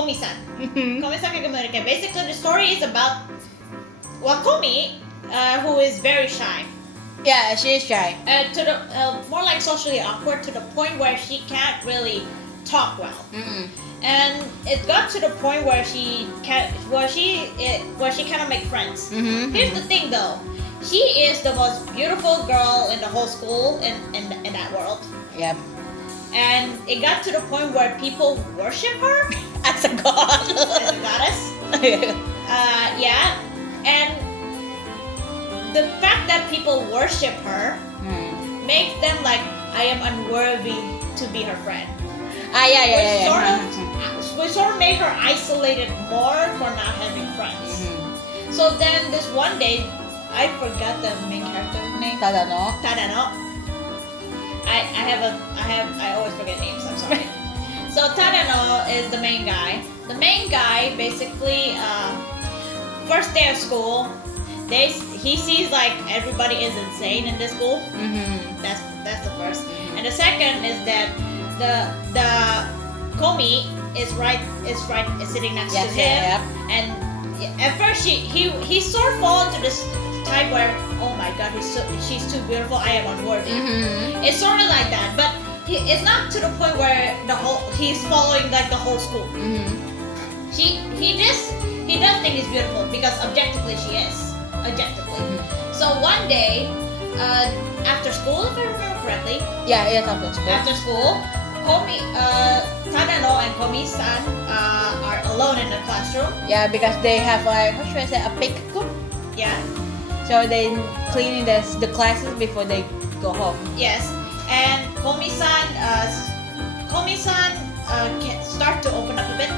Komi-san. Komi-san can communicate. Basically, the story is about Komi, who is very shy. Yeah, she is shy. To the more like socially awkward to the point where she can't really talk well. And it got to the point where she cannot make friends. Here's the thing though, she is the most beautiful girl in the whole school in that world. Yep. And it got to the point where people worship her As a god. as a goddess. Yeah, and the fact that people worship her makes them like, I am unworthy to be her friend. We sort of made her isolated more for not having friends. So then this one day, I forgot the main character's name. Tadano. I always forget names. I'm sorry. So Tadano is the main guy. The main guy basically, first day of school, he sees like everybody is insane in this school. That's the first. And the second is that the Komi is sitting next to him. Yep. And at first he sort of falls into this type where, oh my god, she's too beautiful, I am unworthy. It's sort of like that, but it's not to the point where he's following like the whole school. He does think he's beautiful because objectively she is. So one day, after school, if I remember correctly. Yeah, after school. After school, Tadano and Komi-san are alone in the classroom. Yeah, because they have like, what should I say, a pick group. Yeah. So they cleaning the classes before they go home. Yes. And Komi-san can start to open up a bit.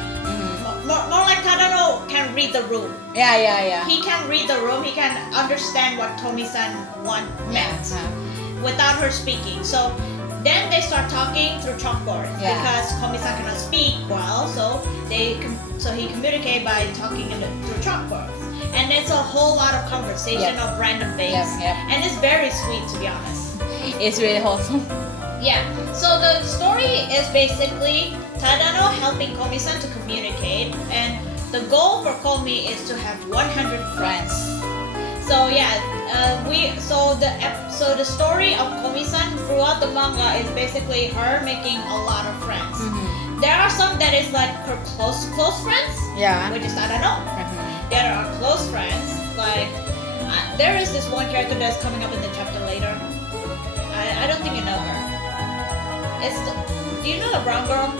More like Tadano can read the room. Yeah. He can read the room. He can understand what Komi-san meant without her speaking. So then they start talking through chalkboard because Komi-san cannot speak well. So he communicate by talking through chalkboards. And it's a whole lot of conversation of random things. And it's very sweet, to be honest. It's really wholesome. Yeah. So the story is basically Tadano helping Komi-san to communicate, and the goal for Komi is to have 100 friends. So the story of Komi-san throughout the manga is basically her making a lot of friends. There are some that is like her close friends. Yeah. Which is Tadano. There are close friends. Like there is this one character that's coming up in the chapter later. I don't think you know her. Do you know the brown girl?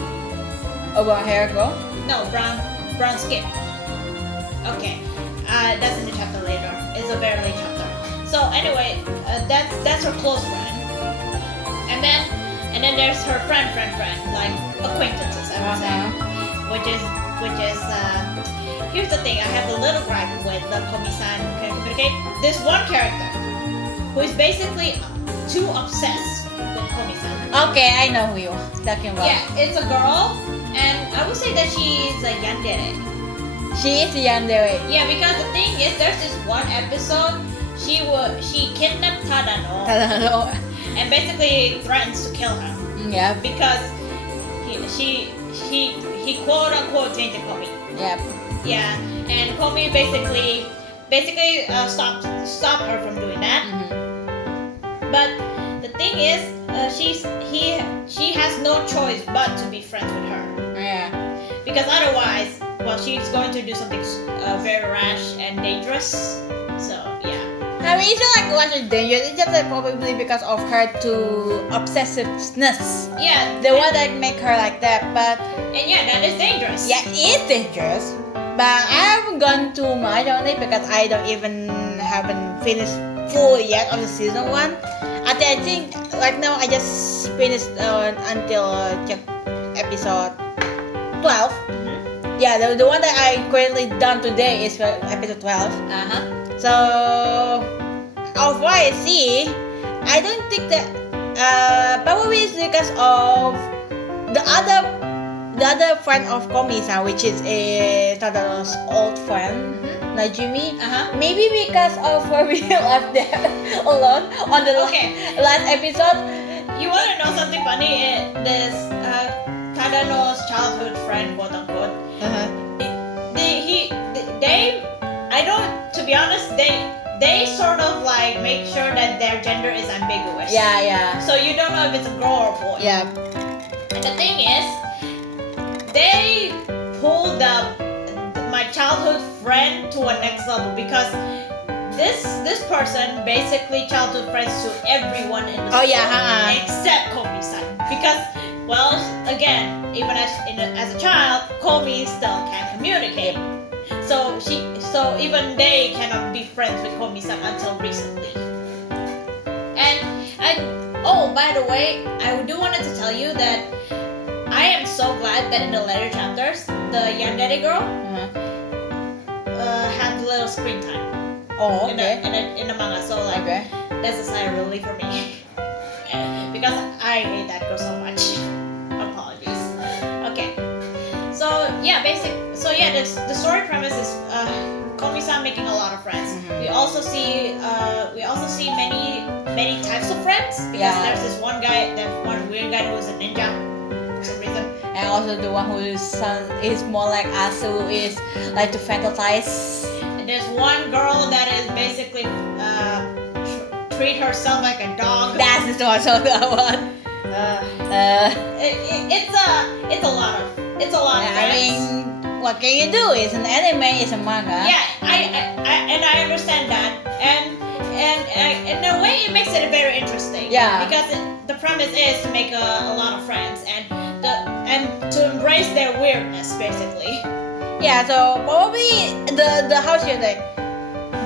Oh, brown hair girl? No, brown skin. Okay, that's in the chapter later. It's a very late chapter. So anyway, that's her close friend. And then there's her friend, like acquaintances, I would say. Which is here's the thing. I have a little gripe with the Komi-san can communicate. This one character who is basically too obsessed with Komi-san. Okay, I know who you're talking about. Yeah, it's a girl, and I would say that she's a yandere. She is yandere. Yeah, because the thing is, there's this one episode she kidnapped Tadano and basically threatens to kill her. Yeah. Because he quote unquote tainted Komi. Yep. Yeah, and Komi basically stopped her from doing that. But the thing is, she has no choice but to be friends with her. Yeah. Because otherwise, she's going to do something very rash and dangerous. So yeah. I mean, it's not like much dangerous. It's just like probably because of her too obsessiveness. Yeah. The one that make her like that, but and yeah, that is dangerous. yeah, it is dangerous. But I haven't gone too much on it because I haven't finished full yet of the season 1. I think right now I just finished until episode 12. Yeah, the one that I currently done today is episode 12. So, of what I see, I don't think that probably it's because of the other friend of Komi-san, which is Tadano's old friend, Najimi. Maybe because of her we left there alone on the last episode. You want to know something funny? This Tadano's childhood friend, quote unquote, Uh-huh. They I don't, to be honest, they sort of like make sure that their gender is ambiguous. Yeah. So you don't know if it's a girl or a boy. Yeah. And the thing is, they pulled my childhood friend to a next level because this person basically childhood friends to everyone in the Oh, school yeah, except Komi-san because, well, again, even as a child, Komi still can't communicate. So even they cannot be friends with Komi-san until recently. And oh, by the way, I do wanted to tell you that I am so glad that in the later chapters, the yandere girl Uh-huh. had a little screen time Oh, in okay. the manga. So like Okay. that's a sign of relief for me because I hate that girl so much. Apologies. Okay. So yeah, the story premise is Komi-san making a lot of friends. Mhm. We also see many types of friends because Yeah. there's this one weird guy who is a ninja for some reason. And also the one who is more like us, who is like to fantasize. And there's one girl that is basically treat herself like a dog. That's the that one. It's a lot of I friends. mean, what can you do? It's an anime, it's a manga. Yeah, I understand that, and in a way it makes it very interesting. Yeah. Because the premise is to make a lot of friends and to embrace their weirdness, basically. Yeah, so probably the how should I say,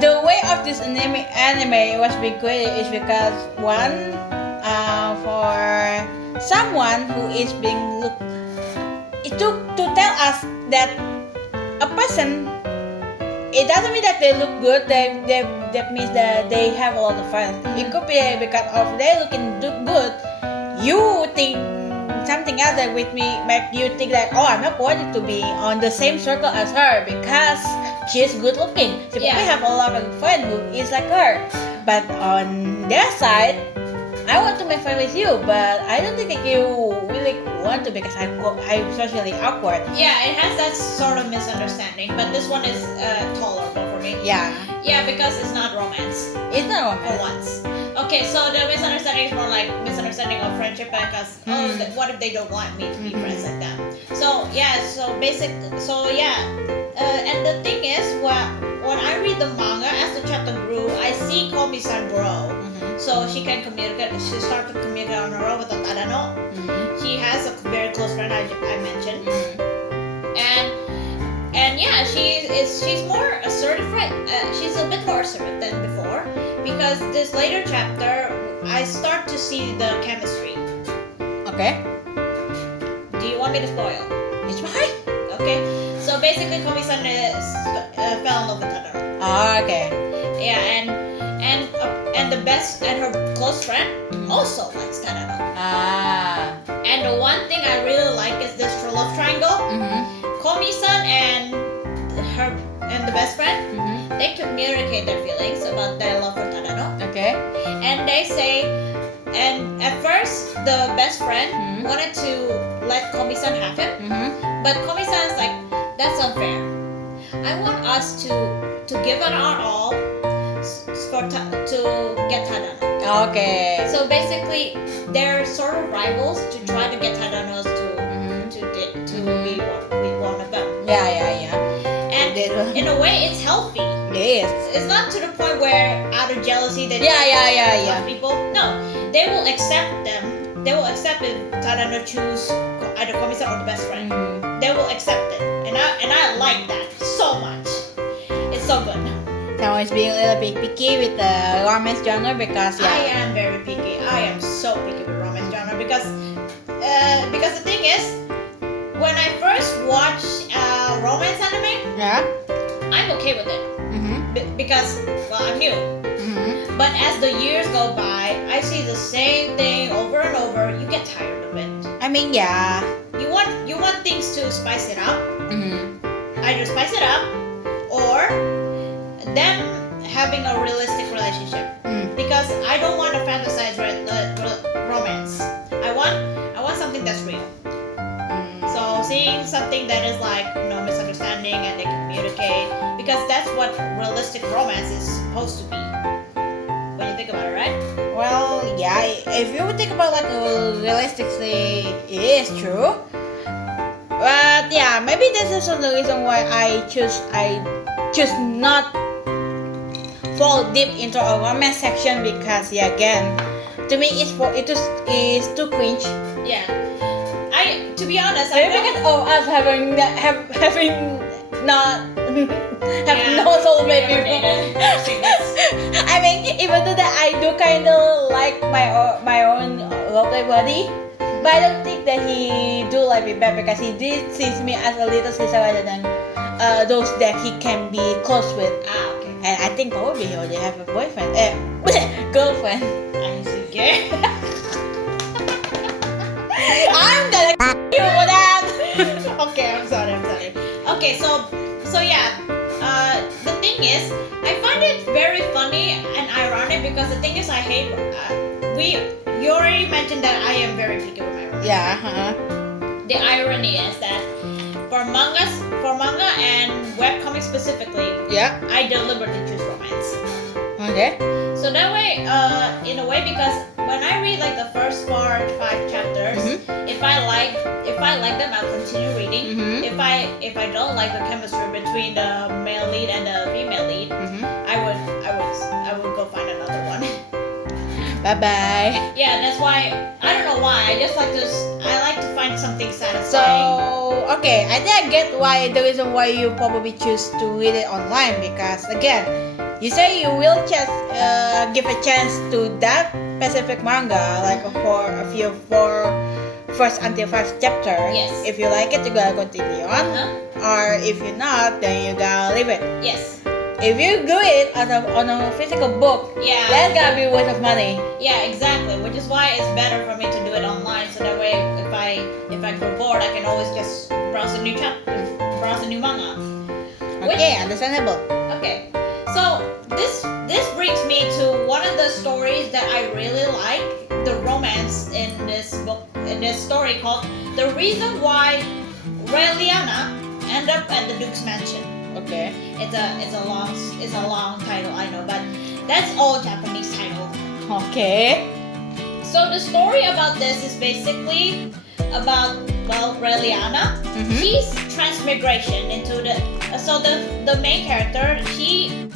the way of this anime was being created is because one, for someone who is being looked, it took to tell us that a person, it doesn't mean that they look good, that means that they have a lot of friends. It could be because of they looking good, you think something else that with me make you think that, oh, I'm not going to be on the same circle as her because she's good looking. She probably Yeah. have a lot of friends who is like her. But on their side, I want to make friends with you, but I don't think that you really want to because I'm socially awkward. Yeah, it has that sort of misunderstanding, but this one is tolerable for me. Yeah, Yeah, because it's not romance it's not for romance. once. Okay, so the misunderstanding is more like misunderstanding of friendship because what if they don't want me to be friends like that? So yeah, and the thing is, when I read the manga as the chapter grew, I see Komi-san grow. So she can communicate. She started to communicate on her own with Tadano. She has a very close friend I mentioned, and yeah, she's more assertive. Right? She's a bit more assertive than before because this later chapter I start to see the chemistry. Okay, Do you want me to spoil? it's fine. Okay, so basically Komi-san fell in love with Tadano. Okay. Yeah, and the best and her close friend also likes Tadano. And the one thing I really like is this true love triangle. Komi-san and the best friend, they communicate their feelings about their love for Tadano. Okay. And they say, and at first the best friend wanted to let Komi-san have him, but Komi-san is like, that's unfair. I want us to give it our all to get Tadano. Okay. So basically, they're sort of rivals to try to get Tadano's to be one of them. Yeah. And in a way, it's healthy. Yes. It's not to the point where out of jealousy they Yeah. people. No, they will accept them. They will accept if Tadano choose either Komi-san or the best friend. They will accept it, and I like that so much. It's so good. Someone's being a little bit picky with the romance genre because I am very picky. I am so picky with romance genre because the thing is, when I first watched romance anime, I'm okay with it because I'm new. But as the years go by, I see the same thing over and over. You get tired of it. I mean, yeah. You want things to spice it up. Either spice it up or them having a realistic relationship. Because I don't want to fantasize romance. I want something that's real. So seeing something that is like because that's what realistic romance is supposed to be. When you think about it, right? Well, yeah, if you would think about like realistically, it is true. But yeah, maybe this is also the reason why I choose not fall deep into a romance section because yeah, again, to me it's too cringe. Yeah. To be honest, Maybe because of us having not have no soulmate before. I mean, even though that I do kind of like my own lovely buddy, but I don't think that he do like me back because he did see me as a little sister rather than those that he can be close with. Okay. And I think probably he already have a boyfriend, girlfriend. I see. Okay. I'm gonna you for that. Okay, I'm sorry. Okay, so yeah, the thing is, I find it very funny and ironic because the thing is, I hate. You already mentioned that I am very picky with my romance. Yeah. The irony is that for manga and webcomics specifically, Yeah. I deliberately choose romance. Okay. So that way, in a way, because when I read like the first 4 or 5 chapters, if I like them, I'll continue reading. If I don't like the chemistry between the male lead and the female lead, I would go find another one. Bye bye. Yeah, that's why I don't know why. I like to find something So satisfying. okay, I think I get why the reason why you probably choose to read it online because again, you say you will just give a chance to that specific manga like for first until 5th chapter. Yes. If you like it, you gotta continue on, or if you're not, then you gotta leave it. Yes. If you do it on a physical book, Yeah. that's gotta be worth of money. Yeah, exactly. Which is why it's better for me to do it online, so that way if I grow bored, I can always just browse a new chapter, browse a new manga. Okay, understandable. Okay, so this brings me to one of the stories that I really like, the romance in this book, in this story called "The Reason Why Reliana Ended Up at the Duke's Mansion." Okay. It's a long title, I know, but that's all Japanese title. Okay. So the story about this is basically about Reliana. She's transmigration into the main character. She